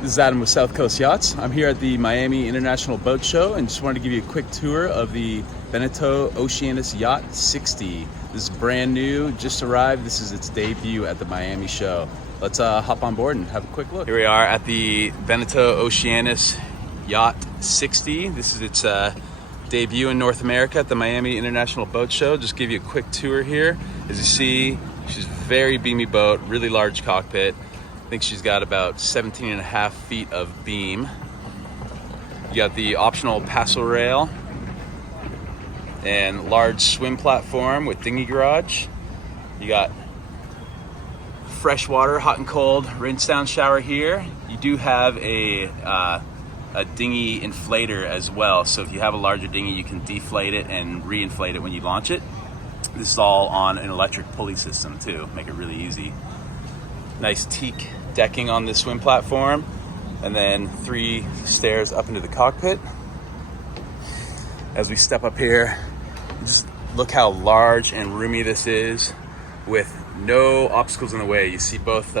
This is Adam with South Coast Yachts. I'm here at the Miami International Boat Show and just wanted to give you a quick tour of the Beneteau Oceanis Yacht 60. This is brand new, just arrived. This is its debut at the Miami show. Let's hop on board and have a quick look. Here we are at the Beneteau Oceanis Yacht 60. This is its debut in North America at the Miami International Boat Show. Just give you a quick tour here. As you see, she's a very beamy boat, really large cockpit. I think she's got about 17 and a half feet of beam. You got the optional passo rail and large swim platform with dinghy garage. You got freshwater, hot and cold rinse down shower here. You do have a dinghy inflator as well. So if you have a larger dinghy, you can deflate it and reinflate it when you launch it. This is all on an electric pulley system too, make it really easy. Nice teak decking on the swim platform, and then 3 stairs up into the cockpit. As we step up here, just look how large and roomy this is with no obstacles in the way. You see both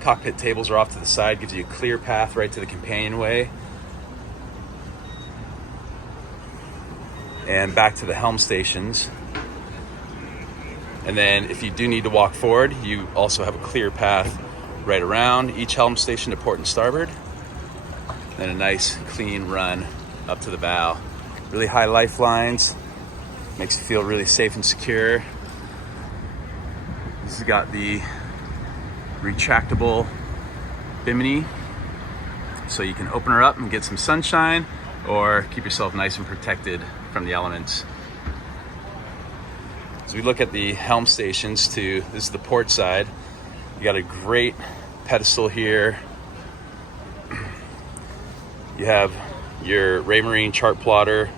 cockpit tables are off to the side, gives you a clear path right to the companionway. And back to the helm stations. And then if you do need to walk forward, you also have a clear path right around each helm station to port and starboard. Then a nice clean run up to the bow. Really high lifelines, makes you feel really safe and secure. This has got the retractable bimini, so you can open her up and get some sunshine or keep yourself nice and protected from the elements. As we look at the helm stations too, this is the port side. You got a great pedestal here. You have your Raymarine chart plotter.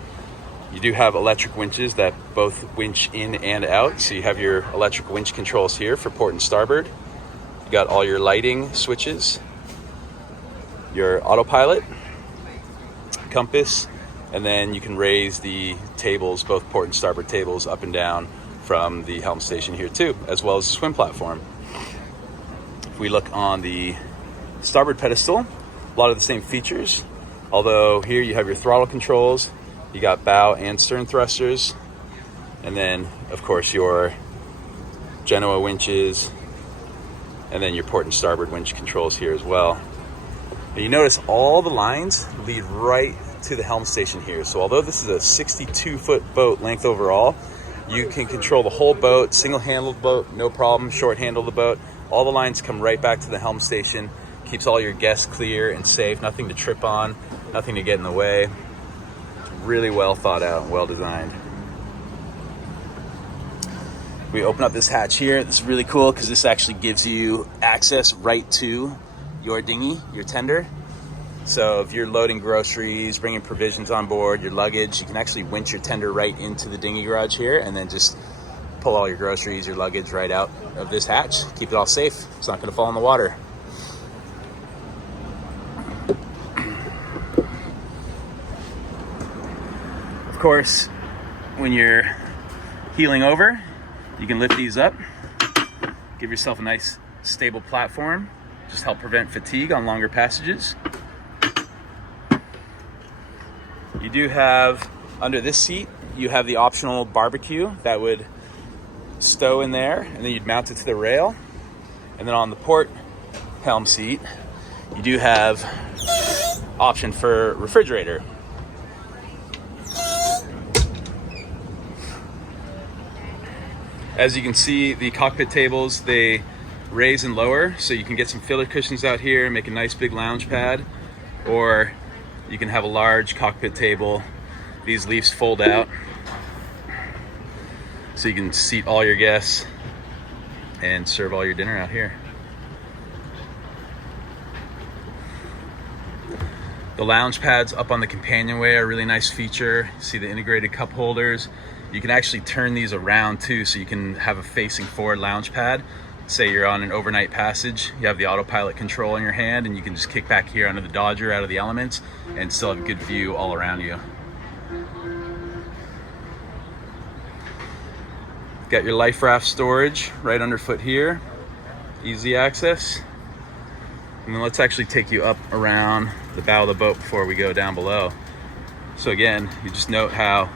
You do have electric winches that both winch in and out. So you have your electric winch controls here for port and starboard. You got all your lighting switches, your autopilot, compass, and then you can raise the tables, both port and starboard tables, up and down from the helm station here too, as well as the swim platform. If we look on the starboard pedestal, a lot of the same features, although here you have your throttle controls, you got bow and stern thrusters, and then of course your Genoa winches, and then your port and starboard winch controls here as well. And you notice all the lines lead right to the helm station here. So although this is a 62-foot boat length overall, you can control the whole boat, single-handled boat, no problem, short-handle the boat. All the lines come right back to the helm station, keeps all your guests clear and safe, nothing to trip on, nothing to get in the way. It's really well thought out and well designed. We open up this hatch here. This is really cool because this actually gives you access right to your dinghy, your tender. So if you're loading groceries, bringing provisions on board, your luggage, you can actually winch your tender right into the dinghy garage here and then just pull all your groceries, your luggage right out of this hatch. Keep it all safe. It's not going to fall in the water. Of course, when you're heeling over, you can lift these up, give yourself a nice stable platform, just help prevent fatigue on longer passages. You do have, under this seat, you have the optional barbecue that would stow in there, and then you'd mount it to the rail. And then on the port helm seat, you do have option for refrigerator. As you can see, the cockpit tables, they raise and lower, so you can get some filler cushions out here and make a nice big lounge pad, or you can have a large cockpit table. These leaves fold out, so you can seat all your guests and serve all your dinner out here. The lounge pads up on the companionway are a really nice feature. See the integrated cup holders. You can actually turn these around too, so you can have a facing forward lounge pad. Say you're on an overnight passage, you have the autopilot control in your hand, and you can just kick back here under the Dodger out of the elements and still have a good view all around you. Got your life raft storage right underfoot here, easy access. And then let's actually take you up around the bow of the boat before we go down below. So again, you just note how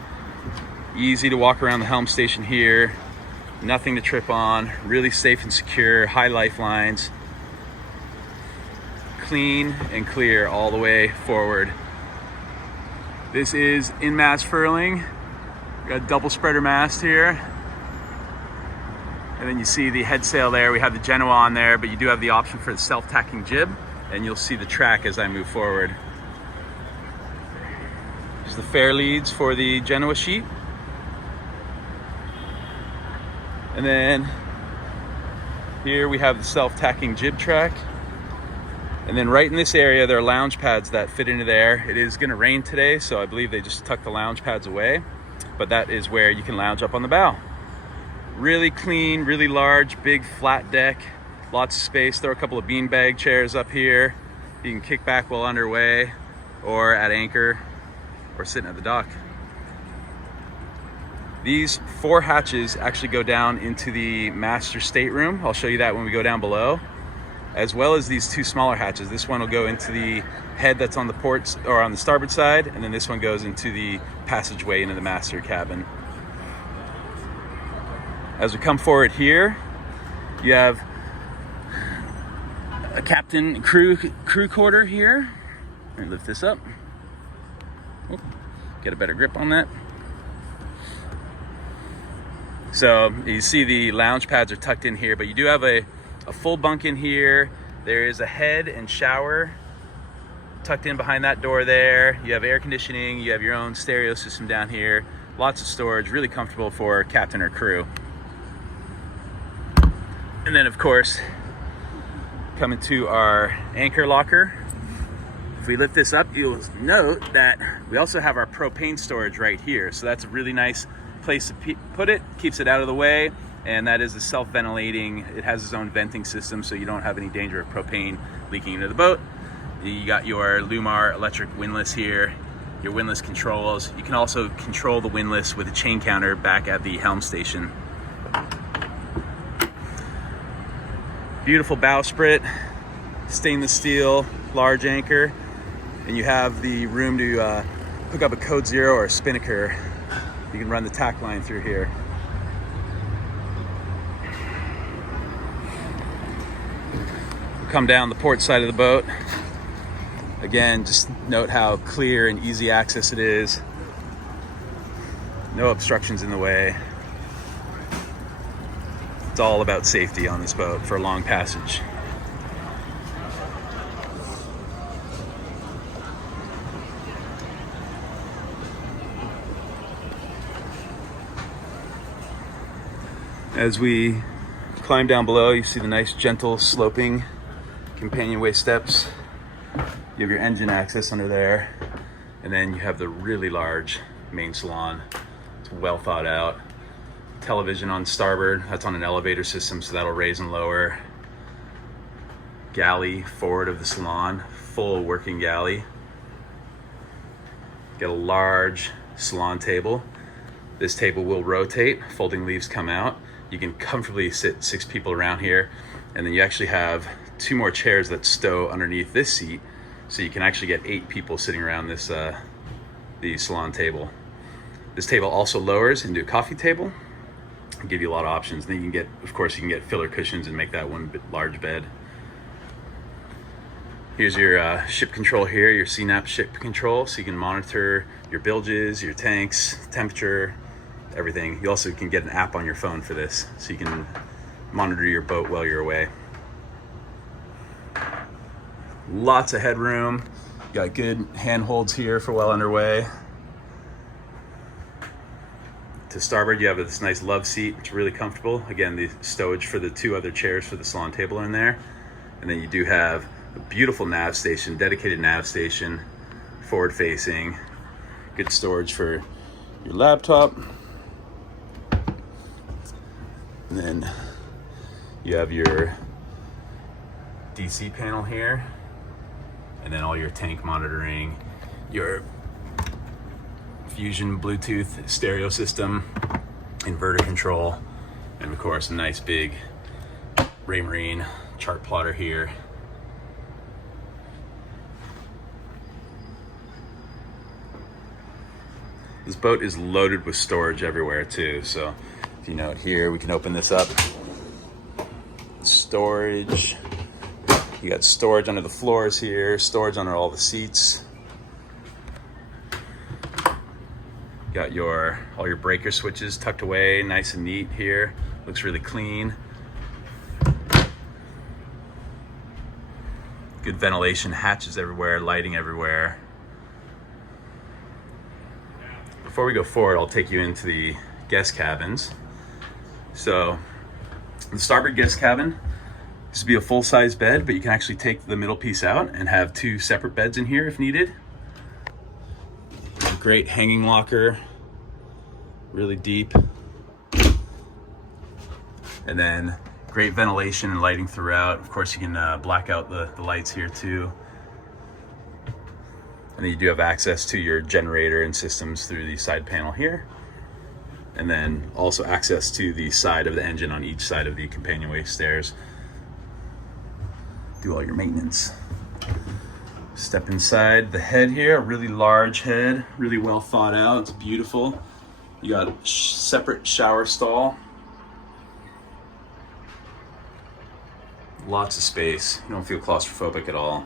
easy to walk around the helm station here. Nothing to trip on, really safe and secure, high lifelines. Clean and clear all the way forward. This is in-mast furling. We got a double spreader mast here. And then you see the head sail there. We have the Genoa on there, but you do have the option for the self-tacking jib, and you'll see the track as I move forward. There's the fair leads for the Genoa sheet. And then here we have the self-tacking jib track. And then right in this area, there are lounge pads that fit into there. It is gonna rain today, so I believe they just tucked the lounge pads away, but that is where you can lounge up on the bow. Really clean, really large, big flat deck, lots of space. Throw a couple of beanbag chairs up here. You can kick back while underway or at anchor or sitting at the dock. These 4 hatches actually go down into the master stateroom. I'll show you that when we go down below, as well as these 2 smaller hatches. This one will go into the head that's on the ports or on the starboard side, and then this one goes into the passageway into the master cabin. As we come forward here, you have a captain crew quarter here. Let me lift this up. Oop, get a better grip on that. So you see the lounge pads are tucked in here, but you do have a full bunk in here. There is a head and shower tucked in behind that door there. You have air conditioning, you have your own stereo system down here. Lots of storage, really comfortable for captain or crew. And then of course, coming to our anchor locker. If we lift this up, you'll note that we also have our propane storage right here. So that's a really nice place to put it, keeps it out of the way. And that is a self-ventilating, it has its own venting system, so you don't have any danger of propane leaking into the boat. You got your Lumar electric windlass here, your windlass controls. You can also control the windlass with a chain counter back at the helm station. Beautiful bowsprit, stainless steel, large anchor, and you have the room to hook up a Code Zero or a spinnaker. You can run the tack line through here. Come down the port side of the boat. Again, just note how clear and easy access it is. No obstructions in the way. It's all about safety on this boat for a long passage. As we climb down below, you see the nice gentle sloping companionway steps. You have your engine access under there, and then you have the really large main salon. It's well thought out. Television on starboard, that's on an elevator system, so that'll raise and lower. Galley forward of the salon, full working galley. Got a large salon table. This table will rotate, folding leaves come out. You can comfortably sit 6 people around here, and then you actually have 2 more chairs that stow underneath this seat, so you can actually get 8 people sitting around this the salon table. This table also lowers into a coffee table, give you a lot of options. Then you can get, of course, you can get filler cushions and make that one large bed. Here's your ship control here, your CNAP ship control, so you can monitor your bilges, your tanks, temperature, everything. You also can get an app on your phone for this, so you can monitor your boat while you're away. Lots of headroom. Got good handholds here for well underway. To starboard, you have this nice love seat. It's really comfortable. Again, the stowage for the 2 other chairs for the salon table are in there. And then you do have a beautiful nav station, dedicated nav station, forward facing. Good storage for your laptop. And then you have your DC panel here. And then all your tank monitoring, your Fusion Bluetooth stereo system, inverter control, and of course a nice big Raymarine chart plotter here. This boat is loaded with storage everywhere too. So if you note here, we can open this up. Storage. You got storage under the floors here, storage under all the seats. You got all your breaker switches tucked away, nice and neat here. Looks really clean. Good ventilation, hatches everywhere, lighting everywhere. Before we go forward, I'll take you into the guest cabins. So the starboard guest cabin, this would be a full-size bed, but you can actually take the middle piece out and have 2 separate beds in here if needed. Great hanging locker, really deep. And then great ventilation and lighting throughout. Of course, you can black out the lights here too. And then you do have access to your generator and systems through the side panel here. And then also access to the side of the engine on each side of the companionway stairs. Do all your maintenance. Step inside the head here, a really large head, really well thought out, it's beautiful. You got a separate shower stall. Lots of space, you don't feel claustrophobic at all.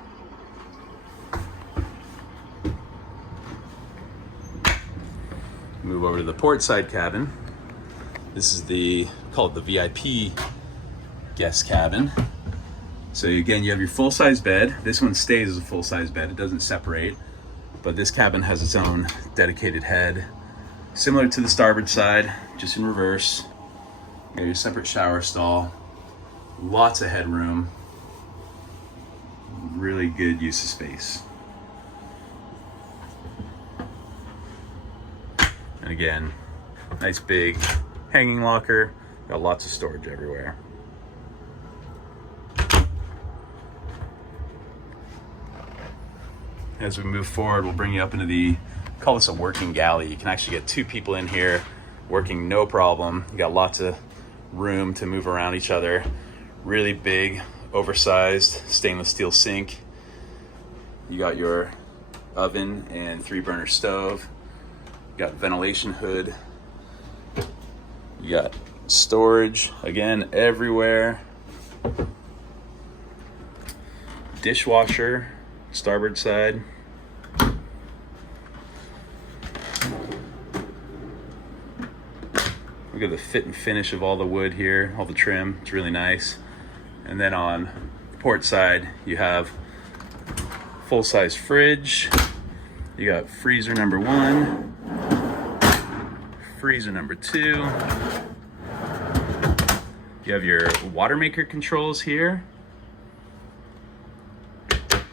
Move over to the port side cabin. This is called the VIP guest cabin. So again, you have your full-size bed. This one stays as a full-size bed, it doesn't separate, but this cabin has its own dedicated head. Similar to the starboard side, just in reverse. You got your separate shower stall, lots of headroom, really good use of space. And again, nice big hanging locker, got lots of storage everywhere. As we move forward, we'll bring you up into call this a working galley. You can actually get 2 people in here working no problem. You got lots of room to move around each other. Really big, oversized stainless steel sink. You got your oven and 3-burner stove. You got ventilation hood. You got storage, again, everywhere. Dishwasher, starboard side. Look at the fit and finish of all the wood here, all the trim, it's really nice. And then on the port side, you have full-size fridge. You got freezer number 1, freezer number 2. You have your water maker controls here.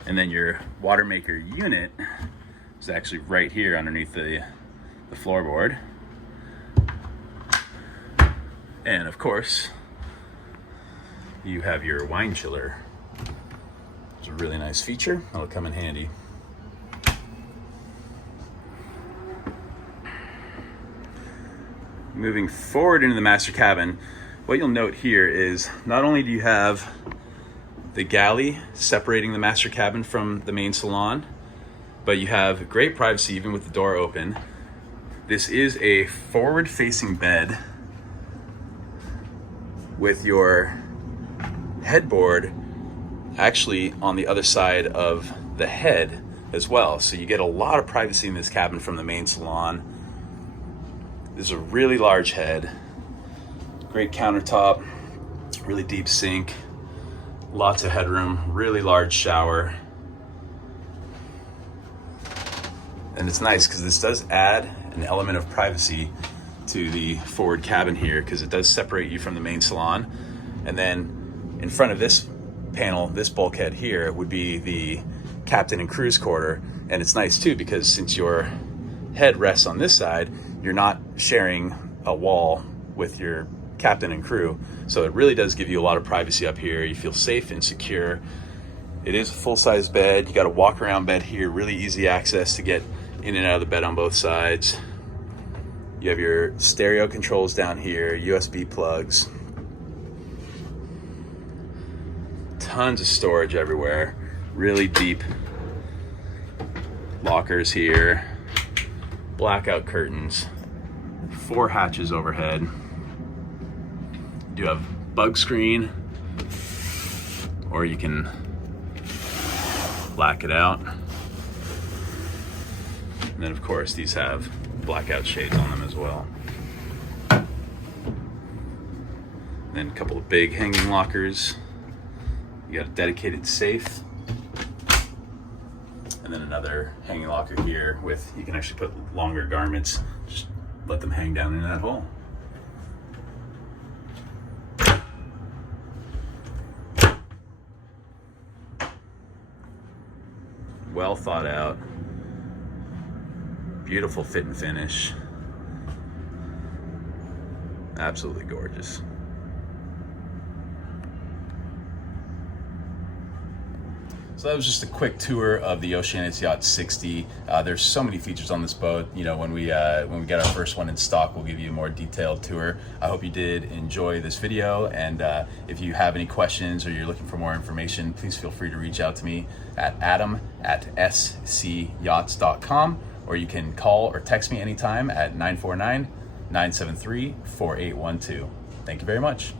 And then your water maker unit is actually right here underneath the floorboard. And of course, you have your wine chiller. It's a really nice feature. That'll come in handy. Moving forward into the master cabin, what you'll note here is not only do you have the galley separating the master cabin from the main salon, but you have great privacy even with the door open. This is a forward-facing bed with your headboard actually on the other side of the head as well. So you get a lot of privacy in this cabin from the main salon. This is a really large head, great countertop, really deep sink, lots of headroom, really large shower. And it's nice because this does add an element of privacy to the forward cabin here, because it does separate you from the main salon. And then in front of this panel, this bulkhead here, would be the captain and crew's quarter. And it's nice too, because since your head rests on this side, you're not sharing a wall with your captain and crew. So it really does give you a lot of privacy up here. You feel safe and secure. It is a full-size bed. You got a walk-around bed here, really easy access to get in and out of the bed on both sides. You have your stereo controls down here, USB plugs. Tons of storage everywhere. Really deep lockers here. blackout curtains, 4 hatches overhead. You do have bug screen, or you can black it out. And then of course these have blackout shades on them as well. And then a couple of big hanging lockers. You got a dedicated safe. And then another hanging locker here with, you can actually put longer garments, just let them hang down in that hole. Well thought out, beautiful fit and finish, absolutely gorgeous. So that was just a quick tour of the Oceanis Yacht 60. There's so many features on this boat. You know, when we get our first one in stock, we'll give you a more detailed tour. I hope you did enjoy this video, and if you have any questions or you're looking for more information, please feel free to reach out to me at adam@scyachts.com, or you can call or text me anytime at 949-973-4812. Thank you very much.